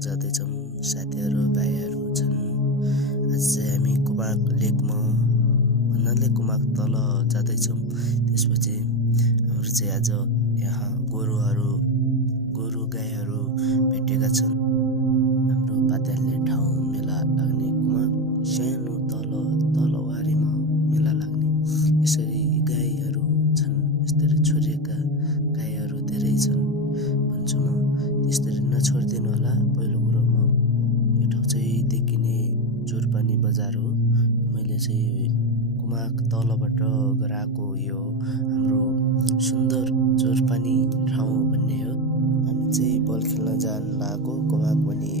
जाँदैछौँ। साथीहरू भाइहरू छन्। आज चाहिँ हामी कुमाक लेकमा भन्नाले कुमाक तल जाँदैछौँ। त्यसपछि हाम्रो चाहिँ आज यहाँ गोरु गाईहरू भेटेका छन्। हाम्रो पात्याल्ने ठाउँ मेला लाग्ने कुमाक सानो तलवारीमा मेला लाग्ने। यसरी गाईहरू छन्, यसरी छोडेका गाईहरू धेरै छन् भन्छु म। त्यसरी नछोडिदिनु होला। पहिलो कुरोमा यो ठाउँ चाहिँ देखिने जोरपानी बजार हो। मैले चाहिँ कुमाक तलबाट गराएको यो हाम्रो सुन्दर जोरपानी ठाउँ भन्ने हो। हामी चाहिँ बल खेल्न जान लागेको कुमाक पनि